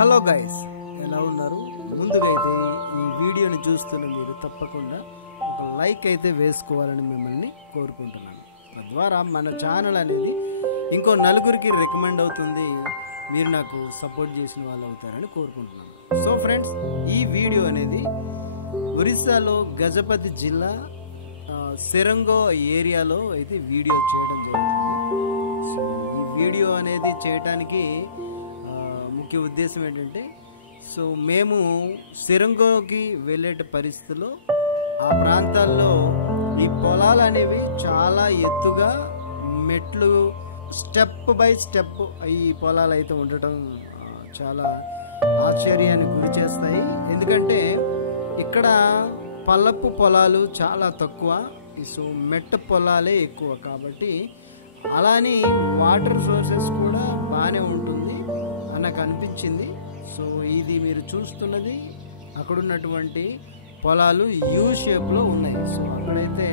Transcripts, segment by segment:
Hello guys, ఎలా ఉన్నారు? ముందుగా అయితే ఈ వీడియోని చూస్తున్న మీరు తప్పకుండా ఒక లైక్ అయితే వేసుకోవాలని మిమ్మల్ని కోరుకుంటున్నాను. తద్వారా మన ఛానల్ అనేది ఇంకో నలుగురికి రికమెండ్ అవుతుంది, మీరు నాకు సపోర్ట్ చేసిన వాళ్ళు అవుతారని కోరుకుంటున్నాను. సో ఫ్రెండ్స్, ఈ వీడియో అనేది ఒరిస్సాలో గజపతి జిల్లా సెరంగో ఏరియాలో అయితే వీడియో చేయడం జరుగుతుంది. సో ఈ వీడియో అనేది చేయడానికి ముఖ్య ఉద్దేశం ఏంటంటే, సో మేము సెరంగోకి వెళ్ళే పరిస్థితుల్లో ఆ ప్రాంతాల్లో ఈ పొలాలు అనేవి చాలా ఎత్తుగా మెట్లు స్టెప్ బై స్టెప్ ఈ పొలాలు అయితే ఉండటం చాలా ఆశ్చర్యానికి గురి చేస్తాయి. ఎందుకంటే ఇక్కడ పల్లపు పొలాలు చాలా తక్కువ, సో మెట్ట పొలాలే ఎక్కువ. కాబట్టి అలానే వాటర్ సోర్సెస్ కూడా బాగానే ఉంటుంది అని నాకు అనిపించింది. సో ఇది మీరు చూస్తున్నది అక్కడున్నటువంటి పొలాలు యూ షేప్లో ఉన్నాయి. సో అక్కడైతే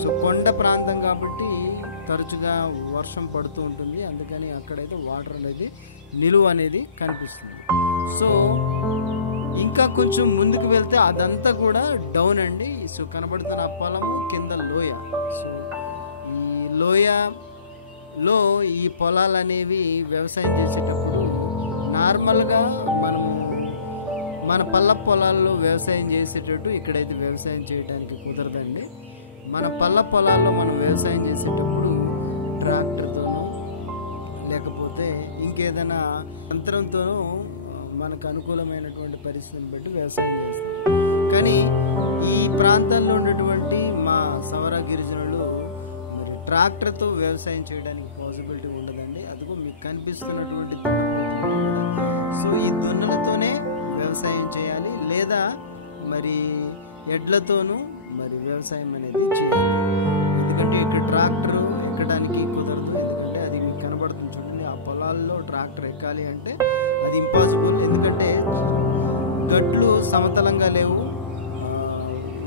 సో కొండ ప్రాంతం కాబట్టి తరచుగా వర్షం పడుతూ ఉంటుంది, అందుకని అక్కడైతే వాటర్ అనేది నిలువ అనేది కనిపిస్తుంది. సో ఇంకా కొంచెం ముందుకు వెళ్తే అదంతా కూడా డౌన్ అండి. సో కనబడుతున్న పొలము కింద లోయ. సో ఈ లోయలో ఈ పొలాలు అనేవి వ్యవసాయం చేసేటప్పుడు నార్మల్గా మనము మన పల్ల పొలాల్లో వ్యవసాయం చేసేటట్టు ఇక్కడైతే వ్యవసాయం చేయడానికి కుదరదండి. మన పల్ల పొలాల్లో మనం వ్యవసాయం చేసేటప్పుడు ట్రాక్టర్తోనూ లేకపోతే ఇంకేదైనా యంత్రంతోనూ మనకు అనుకూలమైనటువంటి పరిస్థితిని బట్టి వ్యవసాయం చేస్తాం. కానీ ఈ ప్రాంతాల్లో ఉన్నటువంటి మా సవర గిరిజనులు మరి ట్రాక్టర్తో వ్యవసాయం చేయడానికి పాసిబిలిటీ ఉండదండి. అదిగో మీకు కనిపిస్తున్నటువంటి సో ఈ దున్నలతోనే వ్యవసాయం చేయాలి, లేదా మరి ఎడ్లతోనూ మరి వ్యవసాయం అనేది చేయాలి. ఎందుకంటే ఇక్కడ ట్రాక్టర్ ఎక్కడానికి కుదరదు, ఎందుకంటే అది మీకు కనబడుతుంది చూడండి. ఆ పొలాల్లో ట్రాక్టర్ ఎక్కాలి అంటే అది ఇంపాసిబుల్, ఎందుకంటే గట్లు సమతలంగా లేవు.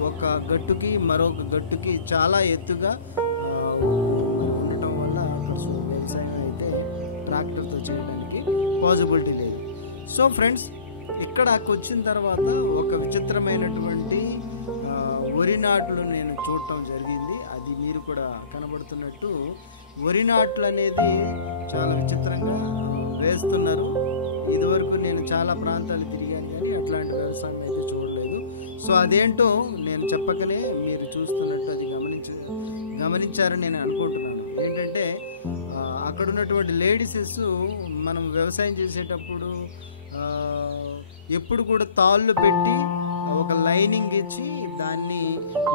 ఒక గట్టుకి మరొక గట్టుకి చాలా ఎత్తుగా ఉండటం వల్ల వ్యవసాయం అయితే ట్రాక్టర్తో చేయడానికి పాసిబిలిటీ లేదు. సో ఫ్రెండ్స్, ఇక్కడకు వచ్చిన తర్వాత ఒక విచిత్రమైనటువంటి వరి నాట్లు నేను చూడటం జరిగింది. అది మీరు కూడా కనబడుతున్నట్టు వరి నాట్లు అనేది చాలా విచిత్రంగా వేస్తున్నారు. ఇదివరకు నేను చాలా ప్రాంతాలు తిరిగాను కానీ అట్లాంటి వ్యవసాయం అయితే చూడలేదు. సో అదేంటో నేను చెప్పకనే మీరు చూస్తున్నట్టు అది గమనించారని నేను అనుకుంటున్నాను. ఏంటంటే అక్కడ ఉన్నటువంటి లేడీసెస్ మనం వ్యవసాయం చేసేటప్పుడు ఎప్పుడు కూడా తాళ్ళు పెట్టి ఒక లైనింగ్ ఇచ్చి దాన్ని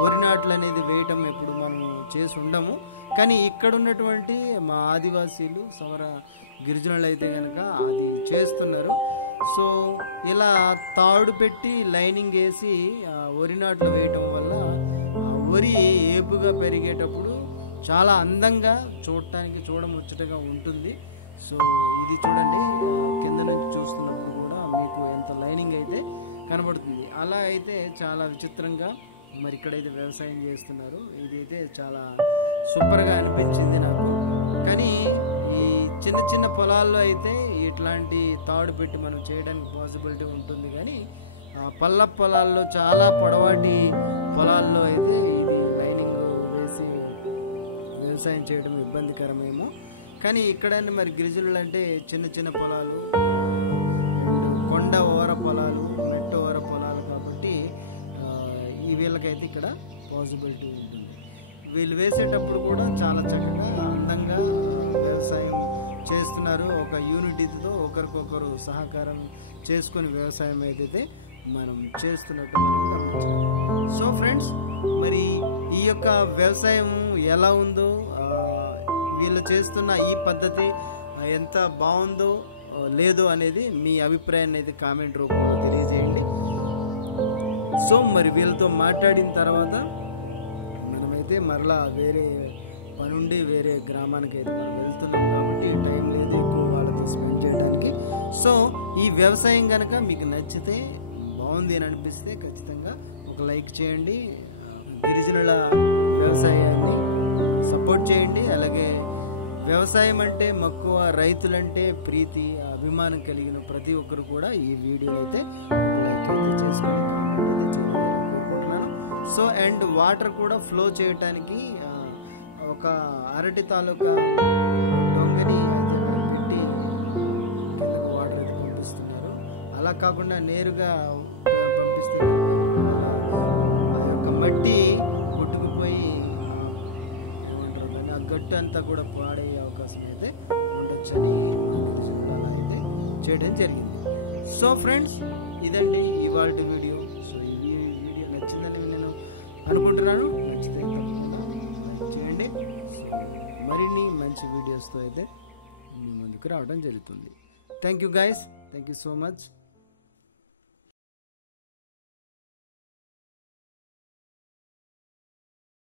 వరి నాట్లు అనేది వేయటం ఎప్పుడు మనం చేసి ఉండము. కానీ ఇక్కడ ఉన్నటువంటి మా ఆదివాసీలు సవర గిరిజనులు అయితే కనుక అది చేస్తున్నారు. సో ఇలా తాడు పెట్టి లైనింగ్ వేసి వరి నాట్లు వేయటం వల్ల వరి ఏపుగా పెరిగేటప్పుడు చాలా అందంగా చూడముచ్చటగా ఉంటుంది. సో ఇది చూడండి, కింద నుంచి చూస్తున్నప్పుడు కూడా మీకు ఎంత లైనింగ్ అయితే కనబడుతుంది. అలా అయితే చాలా విచిత్రంగా మరి ఇక్కడైతే వ్యవసాయం చేస్తున్నారు. ఇది అయితే చాలా సూపర్గా అనిపించింది నాకు. కానీ ఈ చిన్న చిన్న పొలాల్లో అయితే ఇట్లాంటి తాడు పెట్టి మనం చేయడానికి పాసిబిలిటీ ఉంటుంది. కానీ పల్ల పొలాల్లో చాలా పొడవాటి పొలాల్లో అయితే ఇది లైనింగ్ వేసి వ్యవసాయం చేయడం ఇబ్బందికరమేమో. కానీ ఇక్కడ మరి గిరిజనులు అంటే చిన్న చిన్న పొలాలు, కొండ ఓర పొలాలు, మెట్ట ఓర పొలాలు కాబట్టి ఈ వీళ్ళకైతే ఇక్కడ పాసిబిలిటీ ఉంటుంది. వీళ్ళు వేసేటప్పుడు కూడా చాలా చక్కగా అందంగా వ్యవసాయం చేస్తున్నారు. ఒక యూనిటీతో ఒకరికొకరు సహకారం చేసుకొని వ్యవసాయం అయితే మనం చేస్తున్నట్టు మనం గమనించాలి. సో ఫ్రెండ్స్, మరి ఈ యొక్క వ్యవసాయం ఎలా ఉందో, వీళ్ళు చేస్తున్న ఈ పద్ధతి ఎంత బాగుందో లేదో అనేది మీ అభిప్రాయాన్ని అయితే కామెంట్ రూపంలో తెలియజేయండి. సో మరి వీళ్ళతో మాట్లాడిన తర్వాత మనమైతే మరలా వేరే పనుండి వేరే గ్రామానికి అయితే మనం వెళ్తున్నాం కాబట్టి టైం లేదు ఎక్కువ వాళ్ళతో స్పెండ్ చేయడానికి. సో ఈ వ్యవసాయం కనుక మీకు నచ్చితే, బాగుంది అని అనిపిస్తే ఖచ్చితంగా ఒక లైక్ చేయండి. గిరిజనుల వ్యవసాయాన్ని సపోర్ట్ చేయండి. అలాగే వ్యవసాయం అంటే మక్కువ, రైతులంటే ప్రీతి, అభిమానం కలిగిన ప్రతి ఒక్కరు కూడా ఈ వీడియో అయితే లైక్ అయితే చేసుకోవాలి కోరుకుంటున్నాను. సో అండ్ వాటర్ కూడా ఫ్లో చేయటానికి ఒక అరటి తాలూకా దొంగని పెట్టి కిందకు వాటర్ అయితే పంపిస్తున్నారు. అలా కాకుండా నేరుగా పంపిస్తే ఆ యొక్క మట్టి కొట్టుకుపోయి ఆ గట్టు అంతా కూడా పాడే అవకాశం అయితే ఉండొచ్చని అలా అయితే చేయడం జరిగింది. సో ఫ్రెండ్స్, ఇదండి ఇవాళ వీడియో. సో ఈ వీడియో నచ్చిందని నేను అనుకుంటున్నాను. నచ్చితే చేయండి. మరిన్ని మంచి వీడియోస్తో అయితే మీ ముందుకు రావడం జరుగుతుంది. Thank you guys, thank you so much.